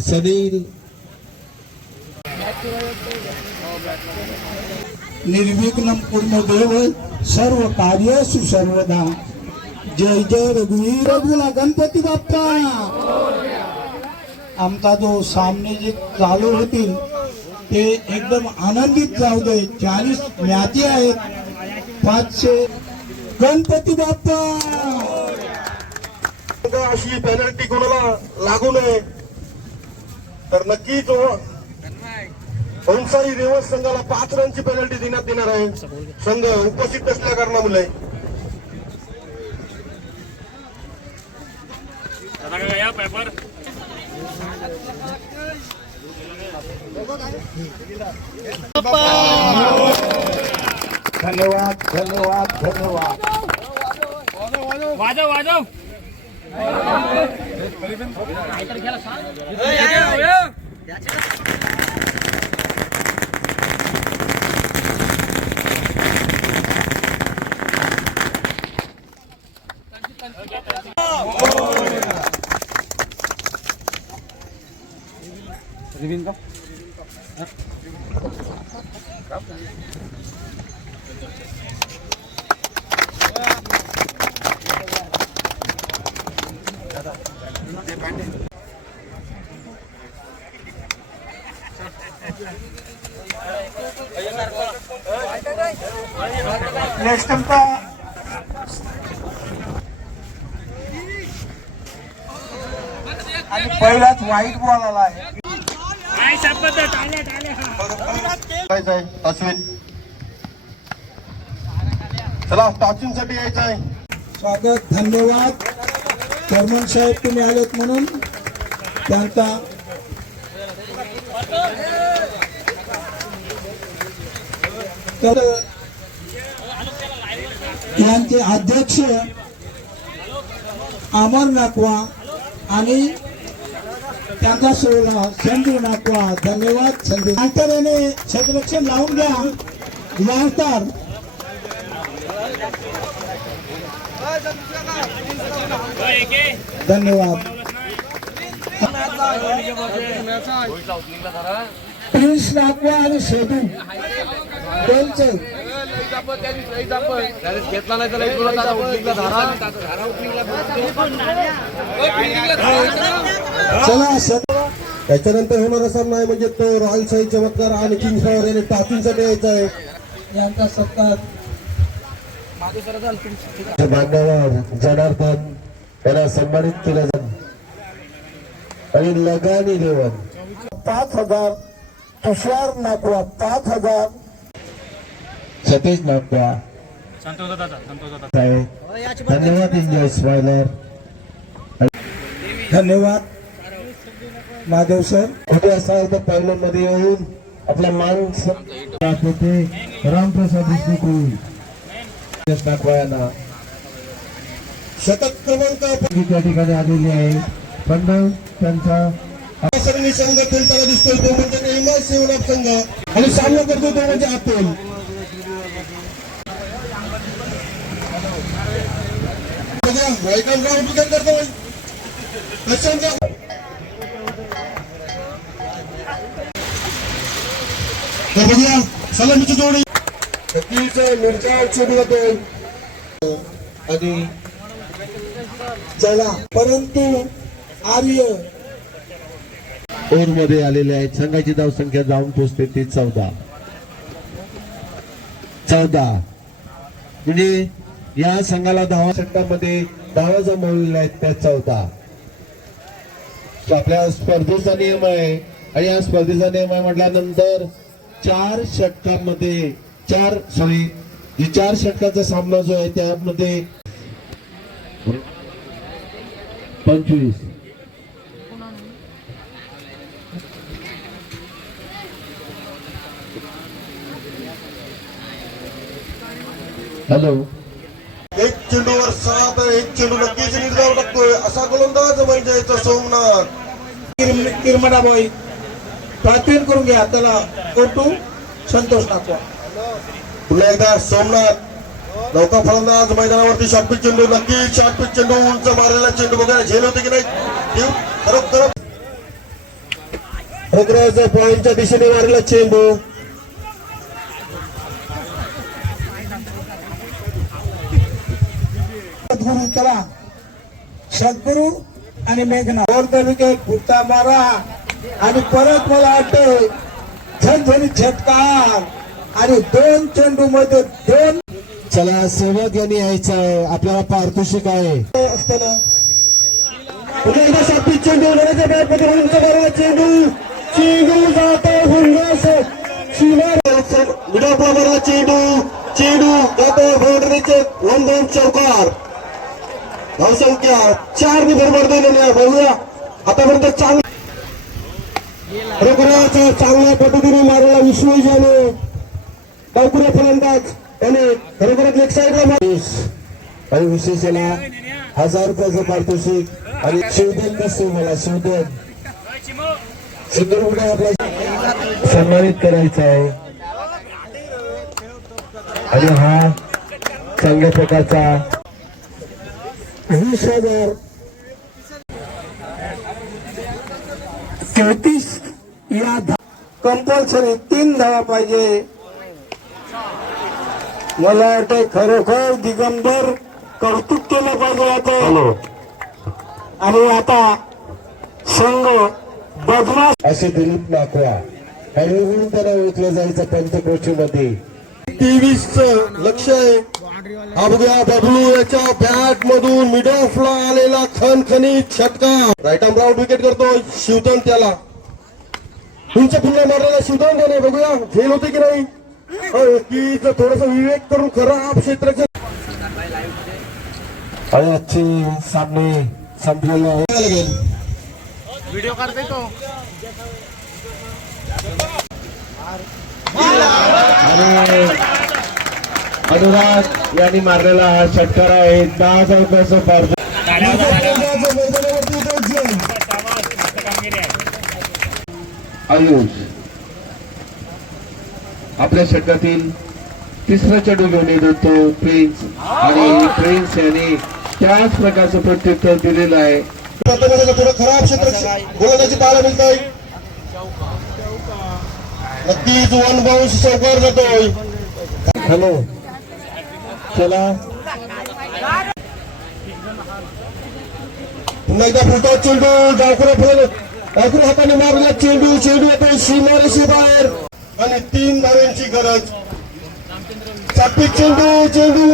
सदैव निर्विघ्नं कुर्मदेव सर्व कार्येषु सर्वदा। जय जय रघुवीर रघुला गणपती बाप्पा। आमचा जो सामने जे चालू होतील ते एकदम आनंदित जाऊ दे। 40 मॅची आहेत, 500 गणपती बाप्पा। अशी पेनल्टी कोणाला लागू नये तर नक्कीच ओंसाई रेवस संघाला 5 रनची पेनल्टी देण्यात येणार आहे। संघ उपस्थित नसल्या कारणामुळे धन्यवाद धन्यवाद धन्यवाद। वाजव वाजव आणि पहिलाच व्हाईट बॉल आला आहे। अश्विन चला टाचिंग साठी यायचं आहे। स्वागत धन्यवाद चेअरमन साहेब, तुम्ही आलेत म्हणून त्यांचा तर यांचे अध्यक्ष अमर नाकवा आणि त्यांचा सोहळा संजू नाकवा। धन्यवाद संजू। नंतर याने क्षेत्ररक्षण लावून घ्या वार्तार। धन्यवाद। प्रिन्स नाकवा आणि सेदू त्यांचे घेतला नाही तर चला त्याच्यानंतर होणारा सामना आहे म्हणजे तो रॉयल शाही चमत्कार आणि किंग्स पॉवर याने टाचिंग साठी यायचा आहे। यांचा सत्कार मान्यवर जनार्दन याला सन्मानित केलं जात आणि लगानी देवन 5000 तुषार नाकवा 5000 सतीश नागवा धन्यवाद एन्जॉय स्माइलर। धन्यवाद महादेव सर। कुठे असाल तर पहिल्या मध्ये येऊन आपला मान होते रामप्रसाद देशमुख नागवायांना शतक क्रमांक त्या ठिकाणी आलेले आहे। पण त्यांचा सर्व संघ खेळताना दिसतोय तो म्हणजे इमाज सेवन संघ आणि सामना करतो तो म्हणजे अतुल। सलामीची जोडी मिरच्या चेंडू होतो आणि चला परंतु आर्य ओव्हर मध्ये आलेले आहेत। संघाची धाव संख्या जाऊन पोहोचते ती 14 म्हणजे या संघाला 10 षटकांमध्ये धावा जमवलेल्या आहेत त्या 14। आपल्या स्पर्धेचा नियम आहे आणि या स्पर्धेचा नियम आहे म्हटल्यानंतर 4 षटकांमध्ये 4 षटकाचा सामना जो आहे त्यामध्ये 25 हॅलो एक चेंडूवर 7 एक चेंडू नक्कीच निर्धाव टाकतोय असा गोलंदाज म्हणजे सोमनाथ किरमडा बॉय प्रार्थना करून घ्या त्याला कोटू संतोष नाकवा। पुन्हा एकदा सोमनाथ नौका फलंदाज मैदानावरती शॉर्टपिच चेंडू नक्की शॉर्टपिच चेंडू उंच मारलेला चेंडू बघायला झेल होते की नाही खरोखर खरोखरच पॉईंटच्या दिशेने मारला चेंडू. सद्गुरू चला सद्गुरू आणि मेघना दोन विकेट फुटता मारा आणि परत मला वाटतं झणझणीत झटकार आणि 2 चेंडू मध्ये 2. चला सेवक यांनी यायचं आहे. आपल्याला पारितोषिक आहे. असताना पुन्हा एकदा सापी चेंडू लढायच्या बॅटमध्ये उंच मारला चेंडू. चेंडू जातो हुंगास सीमा विडापा मारला चेंडू. चेंडू जातो बाउंड्रीचे 1-2 चौकार. धावसंख्या 4 ने भरभर दिलेली बघूया. आतापर्यंत खरोखरच चांगल्या पद्धतीने मारला विश्वेश याने. डावकुऱ्या फलंदाज त्याने खरोखरच लेग साईडला आणि विशेष याला 1000 रुपयाचं पारितोषिक आणि शिवधन बसतो. मला शिवधन सिंदूर आपला सन्मानित करायचा आहे. आणि हा चांगल्या प्रकारचा 20,000 33 या कंपल्सरी 3 धावा पाहिजे. मला वाटतं खरोखर दिगंबर कौतुक केलं पाहिजे आता. आणि आता संघ बदमाश असे दिलीप नाकवा हॅलो म्हणून त्याला ओळखलं जायचं पंचक्रोशीमध्ये. 23 लक्ष आहे. हा बघूया बबलू याच्या बॅट मधून मिड ऑफला आलेला खणखणीत षटकार. राईट आर्म राऊंड विकेट करतोय शिवधन. त्याला तुमच्या पुन्हा मारलेला शिवधन त्याने बघूया झेल होते की नाही. की थोडस विवेक करून खराब क्षेत्राचे आणि आजचे सामने संपलेले आहे. व्हिडिओ काढतोय तो. आणि अनुराग यांनी मारलेला हा षटकार आहे. 10,000 रुपयाचं पारितोषिक. आयुष आपल्या षटकातील तिसरा चेंडू घेऊन येत होतो प्रिन्स. आणि प्रिन्स यांनी त्याच प्रकारचं प्रत्युत्तर दिलेलं आहे. थोडं खराब क्षेत्र गोलंदाजी पाहायला मिळत आहे. नक्कीच 1 बाउन्स चौकार जातोय. हॅलो चला पुन्हा एकदा फुलतो चेंडू. डावकुऱ्या हाताने मारलेला चेंडू. चेंडू येतो सीमारेषे बाहेर आणि 3 धावांची गरज. चापी चेंडू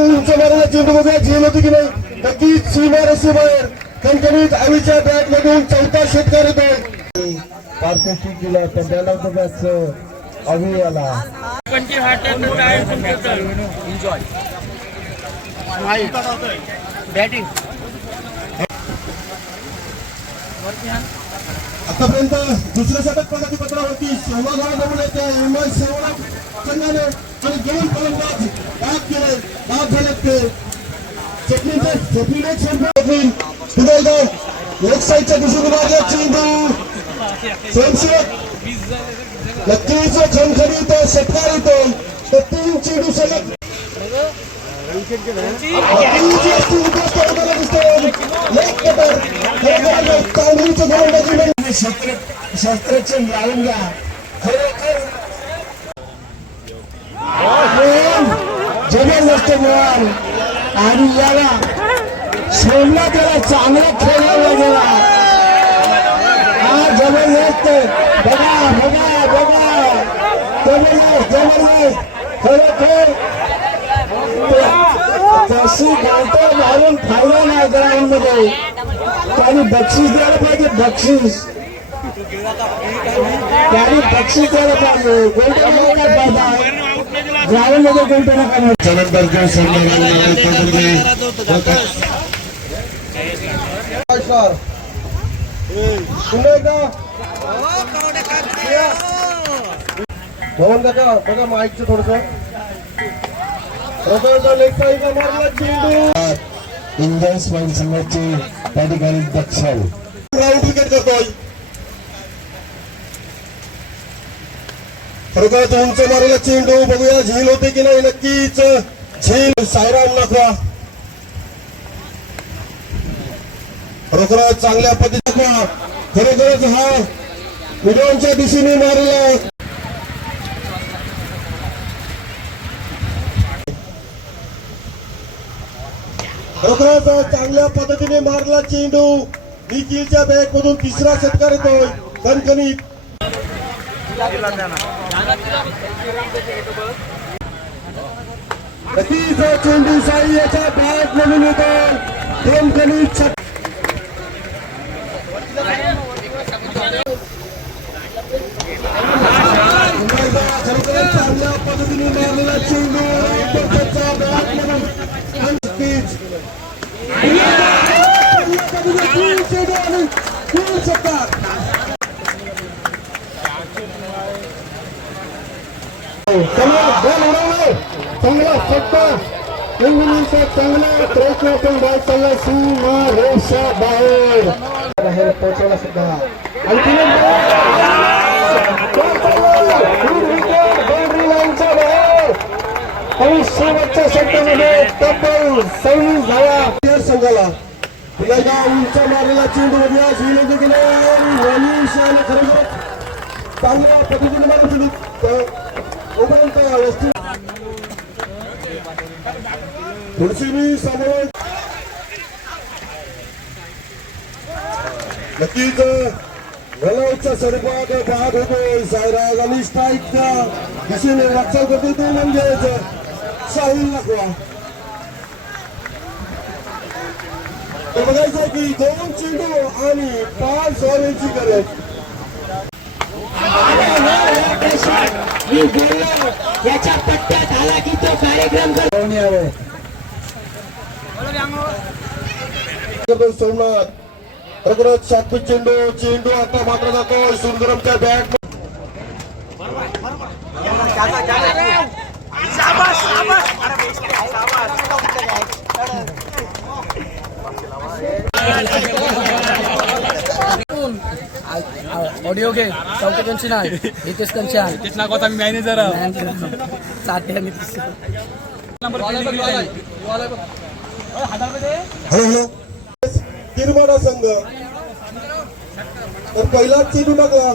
उंच मारलेला चेंडू बघा झेल होती की नाही. नक्कीच सीमारेषे बाहेर खणखणीत आवीच्या बॅट मधून 4था षटकार येतोय. पारितोषिक दिलं तर त्याला बघाच अवी आला. बॅटिंग आतापर्यंत दुसऱ्या षटक प्रगतीपत्रावरती सहभागाला नमुने त्या एमआय सेवक संघाने आणि 2 फलंदाज बाद केले. बाद झालेत ते चटणीने चेंडू पुन्हा एकदा लेग साईडच्या दिशेने मारला चेंडू. स्वयंसेवक नक्कीच खणखणीत षटकार येतो. तर 3 चेंडू सलग शस्त्रक्षण लावून घ्या. खरोखर जबरदस्त बॉल आणि याला सोडला त्याला चांगला खेळायला गेला. हा जबरदस्त बघा बघा बघा जबरदस्त खरोखर तशी गावतो मारून फायदा नाही ग्राउंड मध्ये. त्यांनी बक्षीस द्यायला पाहिजे. बक्षीस त्यांनी बक्षीस द्यायला पाहिजे. गोल्डन पाहिजे ग्राउंड मध्ये गोल्डन करणार. जलंधरच्या पुन्हा एकदा धवन काका बघा माईकचं थोडस लेग साईडला मारला चेंडू. इंडियन स्माईल संघाचे त्या ठिकाणी दक्षिण राऊंड विकेट करतोय. खरोखरच उंच मारलेला चेंडू बघूया झेल होते की नाही. नक्कीच झेल. सायराम नाखवा खरोखरच चांगल्या पद्धतीने खरोखरच हा मिडॉनच्या दिशेने मारला. खरोखरच चांगल्या पद्धतीने मारला चेंडू. निखिलच्या बॅट मधून तिसरा षटकार येतोय. कणकणीत नक्कीच चेंडू साई याच्या बॅट मधून येतो. कणकणीत चांगल्या पद्धतीने मारलेला चेंडू त्याच्या बॅट मधून चेंडू आणि तीन षटकार. चांगला षटकार. इंग्लंडचा चांगला प्रयत्नातून बॉल चालला सीमा रेषा बाहेर पोहोचवला सुद्धा. आणि तिने बाउंड्री लाईनच्या बाहेर आणि शेवटच्या षटकामध्ये तब्बल 26 धावा संघाला. पुन्हा एकदा उंच मारलेला चेंडू मध्ये श्रीलंके गेले. मनीष आणि खरोखर चांगल्या पद्धतीने मारून थोडीशी मी समोर नक्कीच गलौच्या स्वरूपात बाद होतोय. सायराज आणि स्ट्राईकच्या दिशेने वाटचाल करतो तो म्हणजेच साहिल नकवा. तर बघायचं की 2 चेंडू आणि 5 धावांची गरज. याच्या पट्ट्यात आला की तो कार्यक्रम सोमनाथ खरोखरच सात्विक चेंडू आता मात्र जातो सुंदरमच्या बॅट. ऑडिओ घे चौथे कंची नाही हितेश कंची आहे तेच नाव आता मी मॅनेजर हॅलो तिरमाडा संघ. तर पहिलाच चेंडू टाकला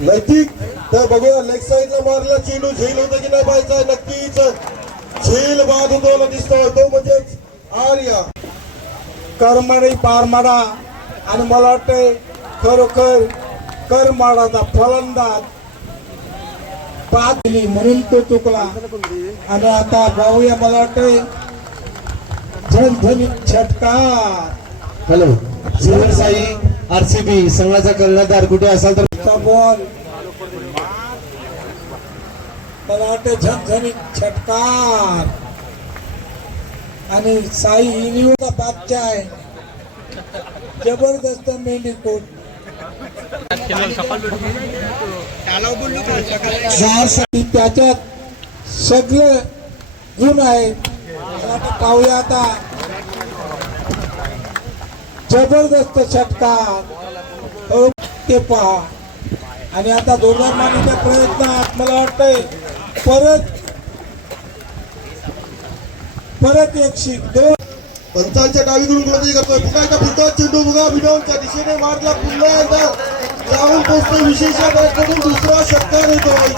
नैतिक. तर बघूया लेग साईडला मारला चेंडू झेल होतं की नाही पाहायचा. नक्कीच झेल बाद होतो दिसतोय तो म्हणजेच आर्या. करमाडी पारमाडा आणि मला वाटतंय खरोखर करमाडाचा फलंदाज पाच दिली म्हणून तो चुकला. आणि आता पाहूया मला वाटतंय झणझणीत षटकार. हॅलो सिल्वर साई आरसीबी संघाचा कर्णधार कुठे असाल तर बॉल मला वाटतं झणझणीत षटकार. आणि साई इनिंगचा बादशाह आहे. जबरदस्त मेंढी कोट. त्याच्यात सगळं गुण आहे. पाहूया आता जबरदस्त षटकार ते पहा. आणि आता जोरदार मारण्याच्या प्रयत्नात मला वाटतंय परत 102 पंचांच्या डावीकडून गोलंदाजी करतोय. पुन्हा एकदा पुढचा चेंडू बघा विनोदच्या दिशेने मारला. पुन्हा एकदा जाऊन पोहोचतो विशेष बॅटमधून दुसरा षटकार येतोय.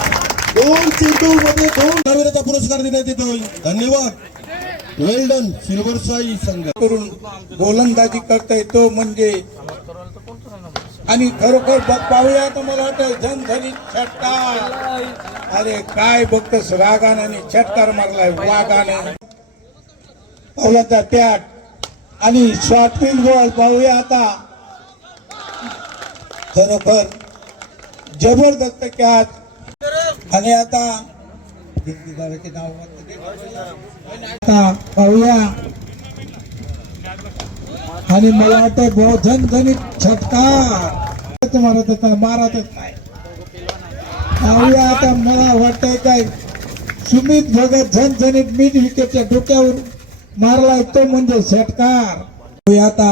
2 चेंडू मध्ये 2 धावेचा पुरस्कार देण्यात येतोय. धन्यवाद. वेल डन सिल्वर साई संघ. करून गोलंदाजी करता येतो म्हणजे. आणि खरोखर पाहूया तर मला वाटतं झणझणीत षटकार. अरे काय बघतोस रागाने षटकार मारलाय वागाने. पावलाचा त्याग आणि शॉर्टफिल्ड बॉल पाहूया आता. खरोखर जबरदस्त कॅच. आणि आता पाहूया. आणि मला वाटतं बहुत झणझणीत षटकार मारत होता मारतच नाही. पाहूया आता मला वाटतंय काय सुमित भगत झणझणीत मिड विकेटच्या डोक्यावर मारला तो म्हणजे षटकार. आता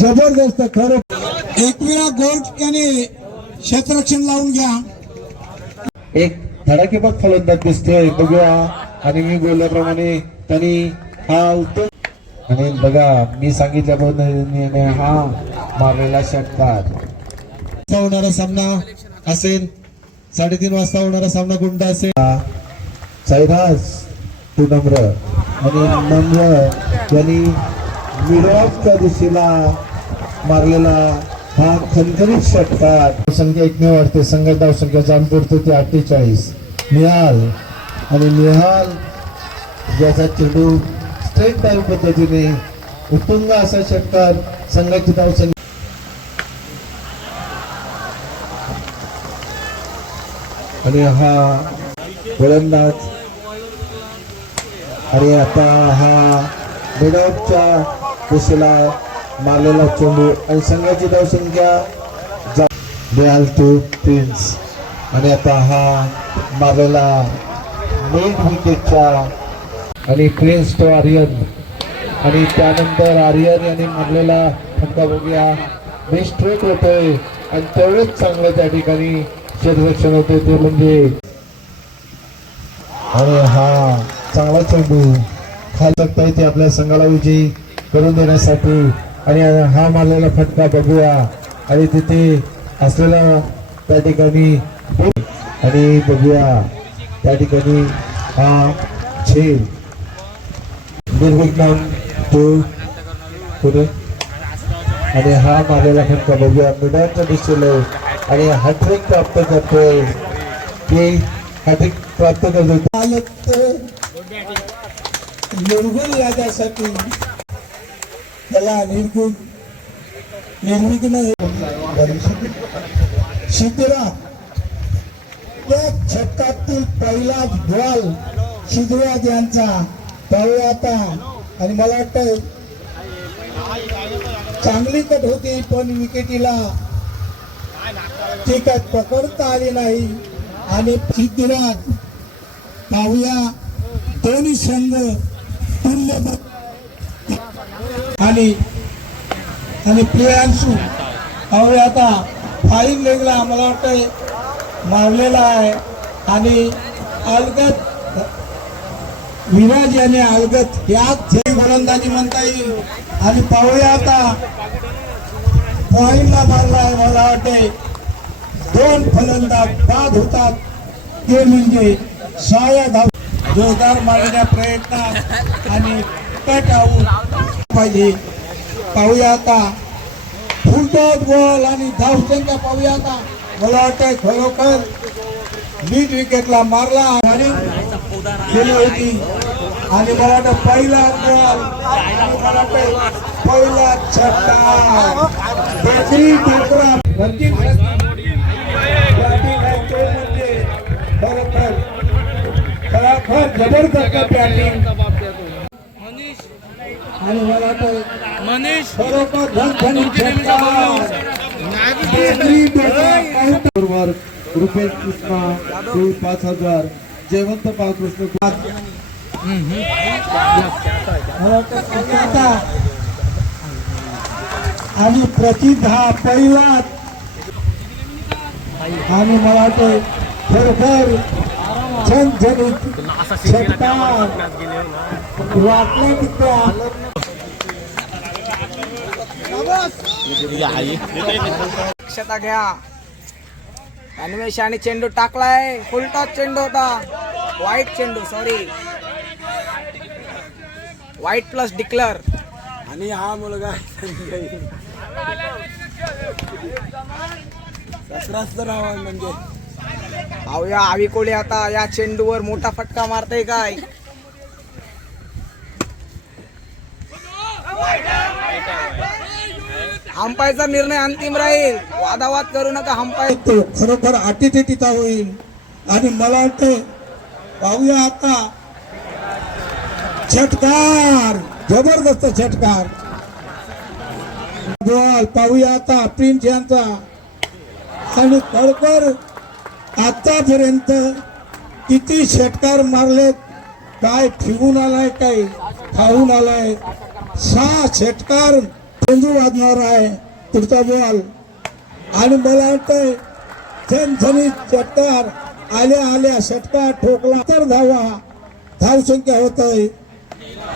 जबरदस्त खरं. एकविरा गोल्ड याने क्षेत्ररक्षण लावून घ्या. एक धडाकेबाज फलंदाज दिसतोय बघूया. आणि मी बोलल्याप्रमाणे त्यांनी हा उत्तम आणि बघा मी सांगितल्या पद्धतीने हा मारलेला षटकार होणारा सामना असेल 3:30 वाजता होणारा सामना कोणता असेल साईराज तू नम्र आणि नम्र यांनी मिरॉफच्या दिशेला मारलेला हा खणखणीत षटकार संख्या 1 ने वाढते संघात धाव संख्या जाम पडतो ते 48 निहाल आणि निहाल ज्याचा चेंडू स्ट्रेट डाईव्ह पद्धतीने उत्तुंग असा षटकार संघाची धाव संख्या आणि हा गोलंदाज आणि आता हा मिडॉपच्या दिशेला मारलेला चेंडू आणि संघाची धावसंख्या निहाल टू प्रिन्स आणि आता हा मारलेला मिड विकेटच्या आणि प्रिन्स तो आर्यन आणि त्यानंतर आर्यन यांनी मारलेला फटका बघूया मिस्ट्रेक होतोय आणि तेवढेच चांगलं त्या ठिकाणी क्षेत्ररक्षण होते ते म्हणजे आणि हा चांगला चेंडू खाली शकता येते आपल्या संघाला विजयी करून देण्यासाठी आणि हा मारलेला फटका बघूया आणि तिथे असलेला त्या ठिकाणी आणि बघूया त्या ठिकाणी हा झेल निर्विघ्न तो पुढे आणि हा मारलेला फटका बघूया मिडॉच्या दिशेला आणि हॅट्रिक प्राप्त करतोय की हॅट्रिक प्राप्त करतोय पालक निर्गुण याच्यासाठी त्याला निर्विघ्न शिद्रा त्या षटकातील पहिला बॉल शिद्राज यांचा पाहूया आता आणि मला वाटतं चांगली कट होती पण विकेटीला ती काय पकडता आली नाही आणि सिद्धिराज पाहूया दोन्ही संघ तुल्य आणि प्रियांशू पाहूया आता फाईन लेगला मला वाटतंय मारलेला आहे आणि अलगत विराज याने अलगत याच गोलंदाजी म्हणता येईल आणि पाहूया आता पॉईंटला मारलाय मला वाटते 2 फलंदाज बाद होतात ते म्हणजे साया धाव जोरदार मारण्याच्या प्रयत्नात आणि कट आऊट पाहिजे पाहूया आता फुलटॉस बॉल आणि धावसंख्या पाहूया आता मला वाटतंय खरोखर मिड विकेटला मारला आणि गेली होती आणि मला वाटतं पहिला बॉल आणि मला वाटतं पहिला छक्का बेकरी ढोकरा खरोखर जबरदस्त बॅटिंग आणि मला वाटतं खरोखर धनधनी छक्का बेकरी ढोकरा बरोबर रुपेश कृष्णा 5,000 जयवंत बाळकृष्ण आणि प्रचित हा पहिला आणि मला वाटतं खरोखर झणझणीत षटकार वाटलं तितकं लक्षात घ्या अन्वेषाने चेंडू टाकलाय फुलटॉस चेंडू होता वाईट चेंडू सॉरी वाईट प्लस डिक्लर आणि हा मुलगा 17 राहा म्हणजे पाहूया आवी कोळी आता या चेंडूवर मोठा फटका मारतय काय अंपायरचा निर्णय अंतिम राहील वादावाद करू नका अंपायर खरोखर अटीतेटीचा होईल आणि मला वाटतं पाहूया आता षटकार जबरदस्त षटकार बॉल पाहूया आता प्रिन्स यांचा आणि खरोखर आतापर्यंत किती षटकार मारले काय फिरून आलाय काय खाऊन आलाय 6 षटकार चेंडू वाजणार आहे पुढचा बॉल आणि मला वाटतंय झणझणीत षटकार आल्या षटकार ठोकला तर धावसंख्या होत आहे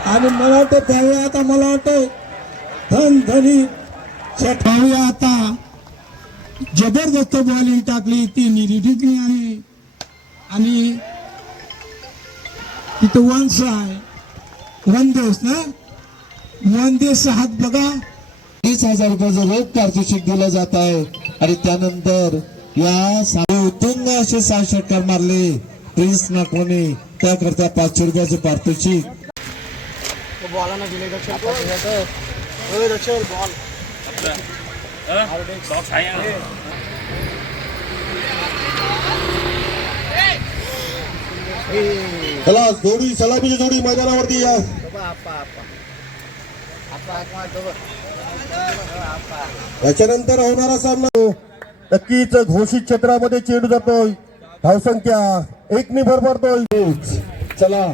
आणि मला वाटतं त्यावेळी आता मला वाटतं धन धनी पाहूया आता जबरदस्त बॉलिंग टाकली ती निरीठिकली आहे आणि तिथं वंश आहे वनदेश ना वनदेश हात बघा 30,000 रुपयाचं रोख पारितोषिक दिलं जात आहे आणि त्यानंतर या उत्तुंग असे 6 षटकार मारले प्रिन्स नागवणे त्याकरता 500 रुपयाचं पारितोषिक. बॉल ना दिले दक्षिण बॉल चला जोडी सलामीची जोडी मैदानावरती या. याच्यानंतर होणारा सामना नक्कीच घोषित क्षेत्रामध्ये चेंडू जातोय. धावसंख्या 1 ने भर पडतोय. चला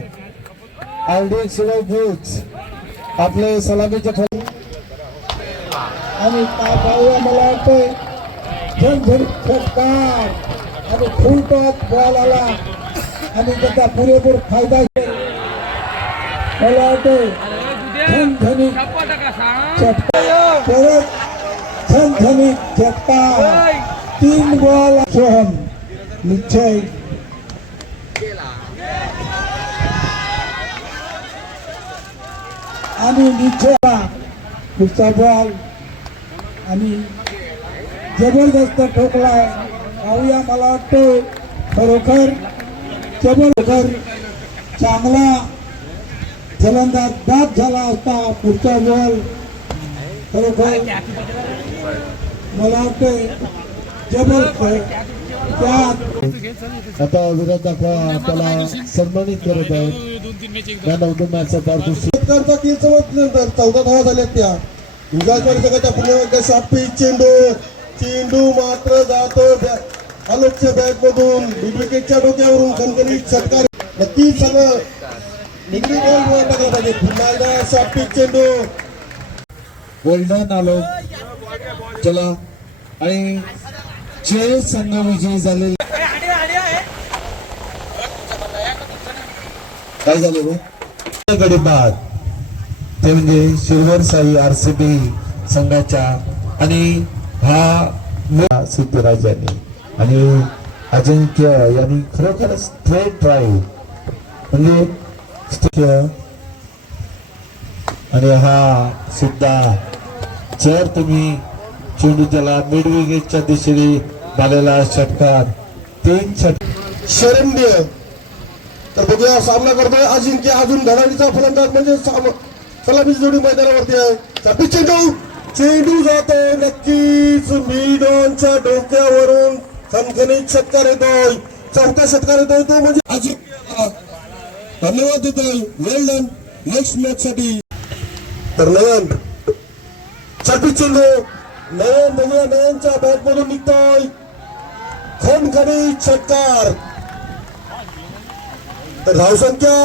आरडीएक्स बुक्स आपले सलामीच्या फल आणि पाहूया मला वाटतंय झणझणीत षटकार आणि फुल टॉप बॉल आला आणि त्याचा पुरेपूर फायदा घेतला. मला वाटतंय झणझणीत षटकार परत झणझणीत षटकार 3 बॉल सोहम निश्चय आणि निश्चय पुढचा बॉल आणि जबरदस्त ठोकलाय. पाहूया मला वाटतं खरोखर जबरदस्त चांगला फलंदाज बाद झाला असता. पुढचा बॉल खरोखर मला वाटतं जबरदस्त त्यात आता विराट दाखवा त्याला सन्मानित करत आहेत या 9 मॅचचा पारितोषिक. षटकारचा किल नंतर 14 धावा झाल्या त्या विकासवाडी संघाच्या पुण्यामध्ये शॉर्ट पिच चेंडू मात्र जातो आलोकच्या बॅट मधून विकेटच्या डोक्यावरून खणखणीत षटकार. नक्कीच सगळं निगडी बॉल टाकला पाहिजे. पुन्हा एकदा शॉर्ट पिच चेंडू गोल्डन आलो. चला आणि जे संघ विजयी झालेले काय झालं रे गडी बाद ते म्हणजे शिरवर साई RCB संघाच्या आणि हा सिद्धराज यांनी आणि अजिंक्य यांनी खरोखर स्ट्रेट ड्राईव्ह म्हणजे आणि हा सुद्धा जर तुम्ही चेंडू त्याला मिड विकेटच्या दिशेने झालेला षटकार 3 षटकार शरण्य. तर बघूया सामना करतोय अजिंक्य अजून धडाडीचा फलंदाज म्हणजे सलामीची जोडी मैदानावरती आहे. चापी चेंडू जातो नक्कीच मिडॉनच्या डोक्यावरून खणखणीत षटकार येतोय. 4था षटकार येतोय तो म्हणजे अजिंक्य धन्यवाद देतोय. वेल डन नेक्स्ट मॅच साठी. तर नयन चापी चेंडू नयन बघूया नयनच्या बॅट मधून निघतोय खणखणीत षटकार. तर धावसंख्या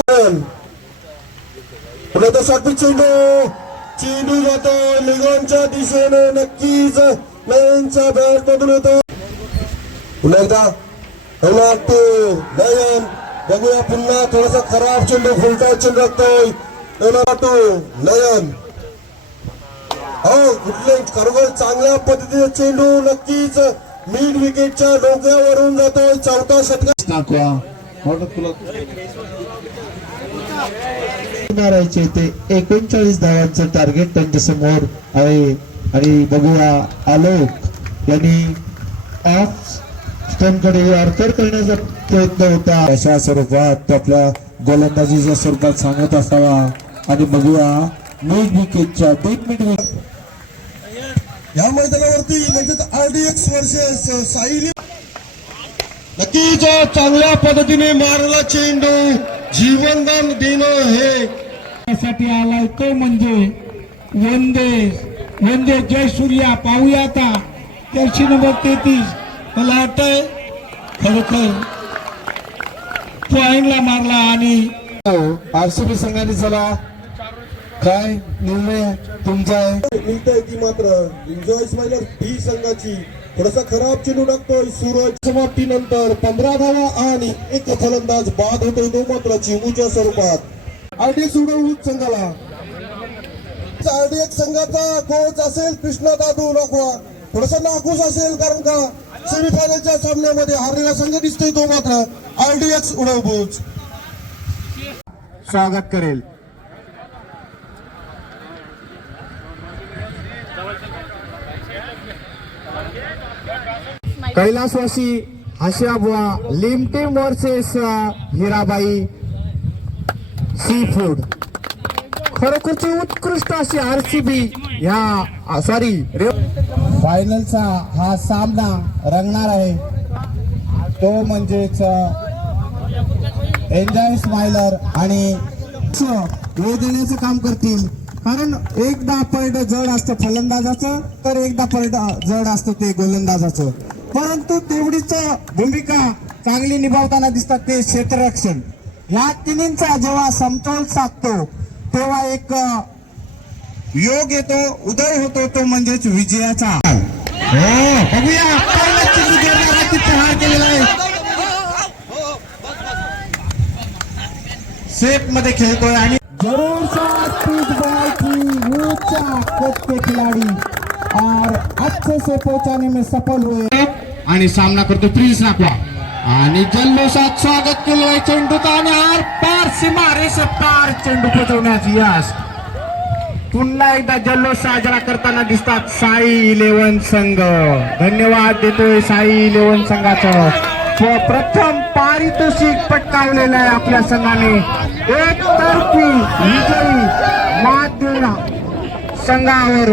पुन्हा तो सात्विक चेंडू जातो निगोनच्या दिशेने नक्कीच नयनच्या बॅट मधून येतो. पुन्हा एकदा नयन बघूया पुन्हा थोडासा खराब चेंडू फुलटा चेंडू लागतोय नयन. हो कुठले खरोखर चांगल्या पद्धतीने चेंडू नक्कीच मिड विकेटच्या डोक्यावरून जातोय. 4था षटकार मारायचे ते 39 धावांचं टार्गेट त्यांच्या समोर आहे आणि बघूया आलोक यांनी ऑफ स्टंपकडे यॉर्कर करण्याचा प्रयत्न होता. अशा स्वरूपात तो आपल्या गोलंदाजीच्या स्वरूपात सांगत असावा आणि बघूया मिड विकेटच्या 3 मिनिट या मैदानावरती म्हणजेच RDX वर्सेस साई. नक्कीच चांगल्या पद्धतीने मारला चेंडू जीवनदान देणं हे साठी आलाय तो म्हणजे वंदे जय सूर्या. पाहूया आता 13 नंबर 33 मला वाटतंय खरोखर पॉइंटला मारला आणि RCB संघाने चला काय निर्णय तुमचा आहे. मिळतंय ती मात्र एन्जॉय स्माइलर B संघाची थोडासा खराब चेंडू टाकतोय सूरज. समाप्तीनंतर 15 धावा आणि एक फलंदाज बाद होतोय तो मात्र चेंडूच्या स्वरूपात. आरडीएक्स उडवून संघाला. आरडीएक्स संघाचा कोच असेल कृष्णा दादू नागवा. थोडासा नाखुश असेल कारण का सेमीफायनलच्या सामन्यामध्ये हारलेला संघ दिसतोय तो मात्र आरडीएक्स उडवबूज स्वागत करेल. कैलासवासी आशियाबुवा लिम टीम वर्सेस हिराबाई सी फूड. खरोखरची उत्कृष्ट अशी आरसीबी ह्या फायनलचा हा सामना रंगणार आहे तो म्हणजेच एन्जॉय स्माइलर आणि वेळ देण्याचं काम करतील. कारण एकदा पलट जड असतं फलंदाजाचं तर एकदा पलट जड असतं ते गोलंदाजाचं. परंतु तेवढीच भूमिका चांगली निभावताना दिसतात ते क्षेत्ररक्षण. ह्या तिन्हींचा जेव्हा समतोल साधतो तेव्हा एक योग येतो उदय होतो तो म्हणजेच विजयाचा. बघूया प्रहार केलेला आहे. सेफ मध्ये खेळतोय आणि जरूर फुटबॉल की ऊंचा के खिलाड़ी और अच्छे से पहुंचाने में सफल हुए आणि सामना करतो प्रिन्स नाकवा आणि जल्लोषात स्वागत केलं आहे चेंडूचा आणि आर पार सीमा रेषे पार चेंडू पोहोचवण्याचं यश. पुन्हा एकदा जल्लोष साजरा करताना दिसतात साई 11 संघ. धन्यवाद देतोय साई 11 संघाचं. प्रथम पारितोषिक पटकावलेलं आहे आपल्या संघाने. एक तर्फी विजयी माध्यम संघावर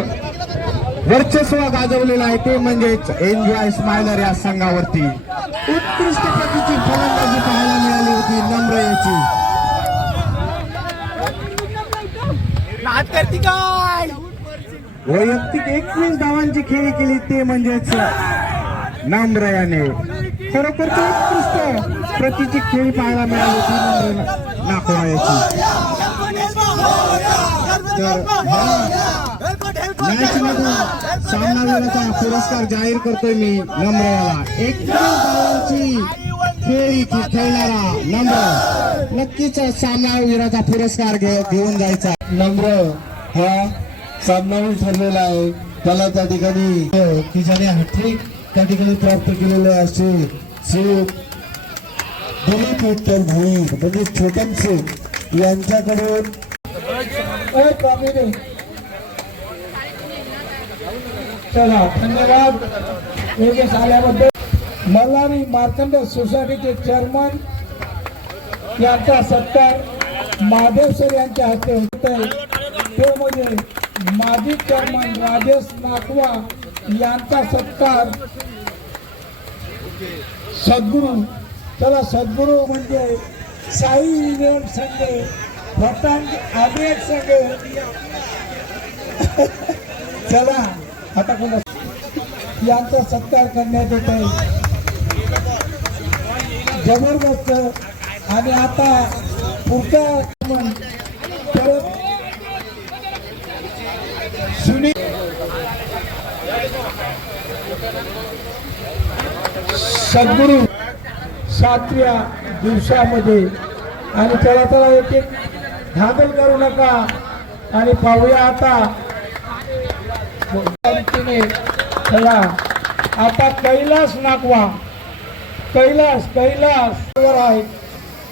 वर्चस्व गाजवलेलं आहे ते म्हणजेच एन्जॉय स्माइलर या संघावरती. उत्कृष्ट प्रतीची फलंदाजी पाहायला मिळाली होती नम्र याची. वैयक्तिक 21 धावांची खेळी केली ते म्हणजेच नम्र याने. खरोखर उत्कृष्ट प्रतीची खेळी पाहायला मिळाली होती नम्र नाकवा याची. मॅच मधून सामनावीराचा पुरस्कार जाहीर करतोय मी नम्रयाला. 21 धावांची खेळी खेळणारा नम्र नक्कीच सामनावीराचा पुरस्कार घेऊन जायचा. नम्र हा सामनावीर ठरलेला आहे. त्याला त्या ठिकाणी की ज्याने हॅट्रिक त्या ठिकाणी प्राप्त केलेले असे दिलीप विठ्ठल भोईर म्हणजे छोटमसे यांच्याकडून चला धन्यवाद योगेश आल्याबद्दल. मल्हारी मार्कंड सोसायटीचे चेअरमन यांचा सत्कार महादेव सर यांच्या हस्ते होत. ते म्हणजे माजी चेअरमन राजेश नाकवा यांचा सत्कार सद्गुरू. चला सद्गुरू म्हणजे साई 11 संघ भटांग आदिक संघ. चला आता कोणा यांचा सत्कार करण्यात येत आहे. जबरदस्त. आणि आता पुढचा परत सुनील सद्गुरू 7व्या दिवसामध्ये. आणि चला चला एक एक धागल करू नका आणि पाहूया आता. चला आता कैलास नाकवा कैलास आहे.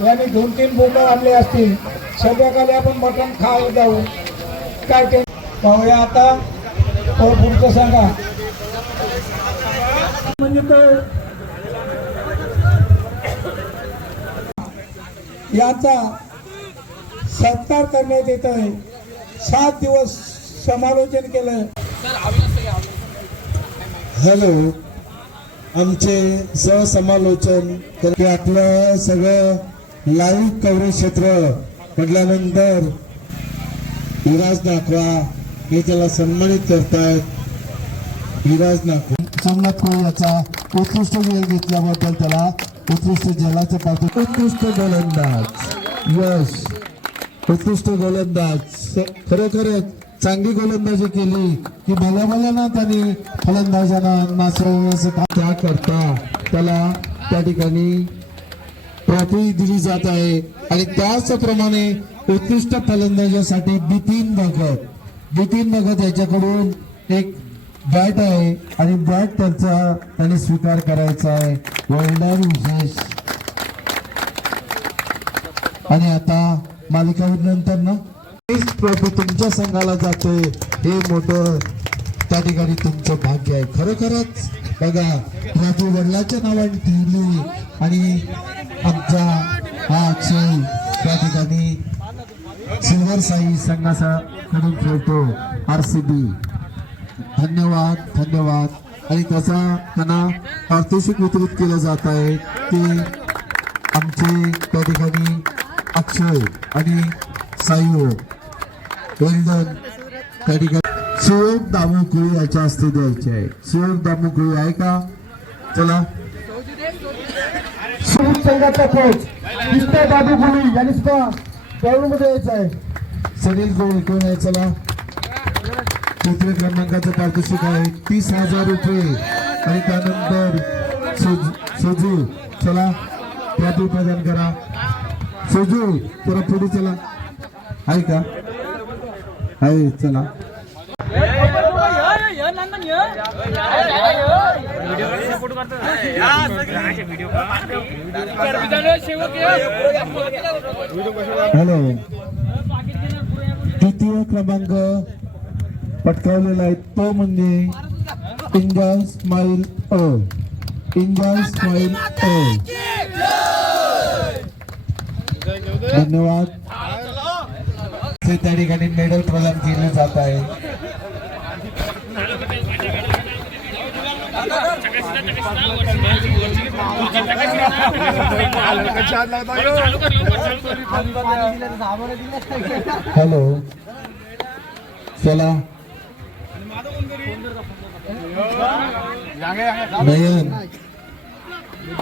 यांनी 2-3 बोटं आणले असतील. संध्याकाळी आपण मटण खायला जाऊ. काय ते पाहूया आता. पुढचं सांगा म्हणजे तो याचा सत्कार करण्यात येत आहे. 7 दिवस समालोचन केलं. हॅलो आमचे सहसमालोचन की आपलं सगळं लाईव्ह कव्हरेज क्षेत्र म्हटल्यानंतर विराज नाकवा हे त्याला सन्मानित करतायत. विराज नाकवा सामनात याचा उत्कृष्ट वेळ घेतल्याबद्दल त्याला उत्कृष्ट जलाचे पात्र. उत्कृष्ट गोलंदाज यश उत्कृष्ट गोलंदाज. खरोखरच चांगली गोलंदाजी केली की भल्या त्यांनी फलंदाजांना नाचवण्याचं काम त्याकरता त्याला त्या ठिकाणी ट्रॉफी दिली जात आहे. आणि त्याचप्रमाणे उत्कृष्ट फलंदाजासाठी बिपिन भगत याच्याकडून एक बॅट आहे आणि बॅट त्याने स्वीकार करायचा आहे. वेल्डन विशेष. आणि आता मालिकावीर नंतर ना ट्रॉफी तुमच्या संघाला जातोय हे मोठं त्या ठिकाणी तुमचं भाग्य आहे. खरोखरच बघा ट्रॉफी वडिलांच्या नावाने ठेवली आणि आमचा हा अक्षय त्या ठिकाणी सिल्वर साई संघाकडून खेळतो RCB. धन्यवाद. आणि त्याचा त्यांना पारितोषिक वितरित केलं जात आहे की आमचे त्या ठिकाणी अक्षय आणि सायू वेल्डन त्या ठिकाणी शिवम दामुकुळी याच्या हस्ते द्यायचे आहे. शिवम दामुकुळी आहे का? चला संघाचा कोच कृष्णा दामुकुळी यांनी सुद्धा मध्ये यायचं आहे. सनील गोळ कोण आहे? चला तृतीय क्रमांकाचं पारितोषिक आहे 30,000 रुपये. आणि त्यानंतर सोजू चला ट्रॉफी प्रदान करा. सोजू थोडा पुढे चला. आहे का? आहे चला. हॅलो द्वितीय क्रमांक पटकावलेला आहे तो म्हणजे इंजॉय स्माइल धन्यवाद. त्या ठिकाणी मेडल प्रदान केले जात आहे. हॅलो चला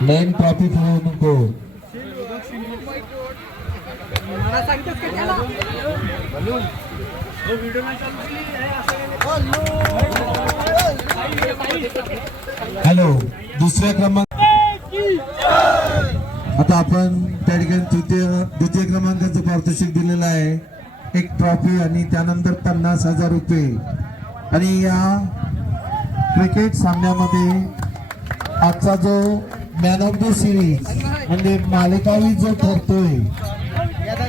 नयन ट्रॉफी खेळू नको. हॅलो दुसऱ्या क्रमांक आता आपण त्या ठिकाणी द्वितीय क्रमांकाचं पारितोषिक दिलेलं आहे. एक ट्रॉफी आणि त्यानंतर 50,000 रुपये. आणि या क्रिकेट सामन्यामध्ये आजचा जो मॅन ऑफ द सिरीज म्हणजे मालिकावी जो ठरतोय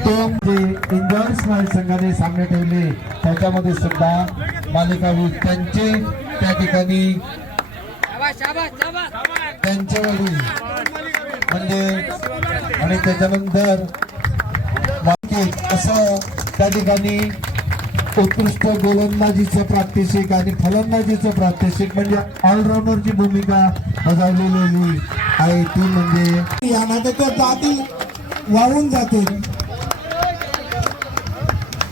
तो म्हणजे एन्जॉय स्माइल संघाने सामने ठेवले. त्याच्यामध्ये सुद्धा मालिकावी त्यांचे त्या ठिकाणी त्यांचे वडील म्हणजे आणि त्याच्यानंतर असं त्या ठिकाणी उत्कृष्ट गोलंदाजीचं प्रात्यक्षिक आणि फलंदाजीचं प्रात्यक्षिक म्हणजे ऑलराऊंडरची भूमिका बजावलेली आहे ती म्हणजे या नाटकात जातील वाहून जातील.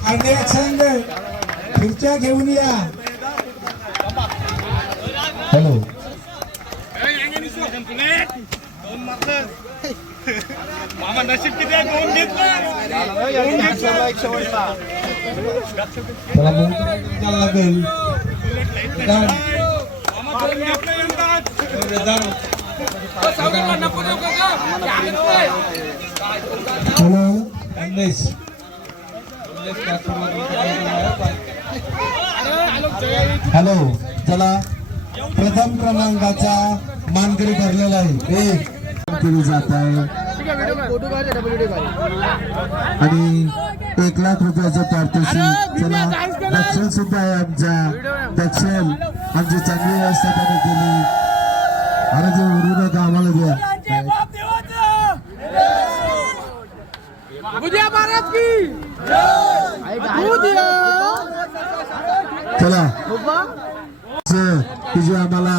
आणि संघ खुर्च्या घेऊन या. हॅलो मामा नशीब किती आहे? दोन त्याला बोलून लागेल. हॅलो इंग्लिश हॅलो चला प्रथम क्रमांकाचा मानकरी ठरलेला आहे. केली जात आहे आणि 1,00,000 रुपयाचं पारितोषिक. चला दक्षिण सुद्धा आहे दक्षिण आमची चांगली व्यवस्था त्याने केली. अरे जे उरू नका आम्हाला द्या. चला की जे आम्हाला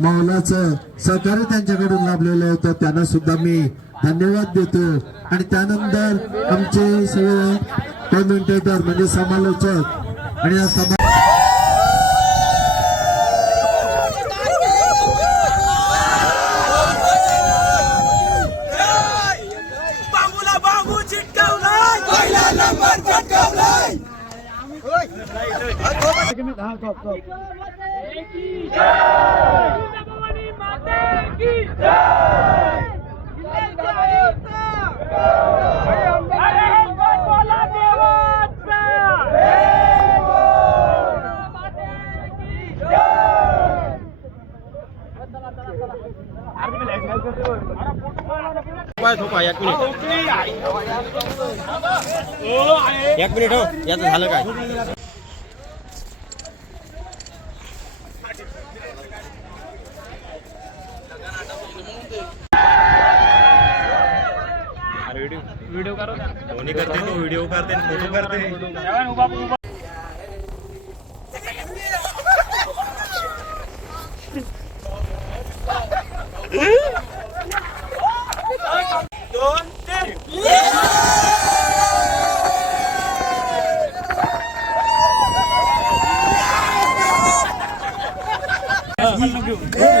मौलाचं सहकार्य त्यांच्याकडून लाभलेलं होतं त्यांना सुद्धा मी धन्यवाद देतो. आणि त्यानंतर आमचे सगळे कमेंटेटर म्हणजे समालोचक आणि बोला थोडा झोपा 1 मिनिट 1 मिनिट हो याचं झालं काय व्हिडिओ करो दोन्ही करते तो व्हिडिओ करते फोटो करते एक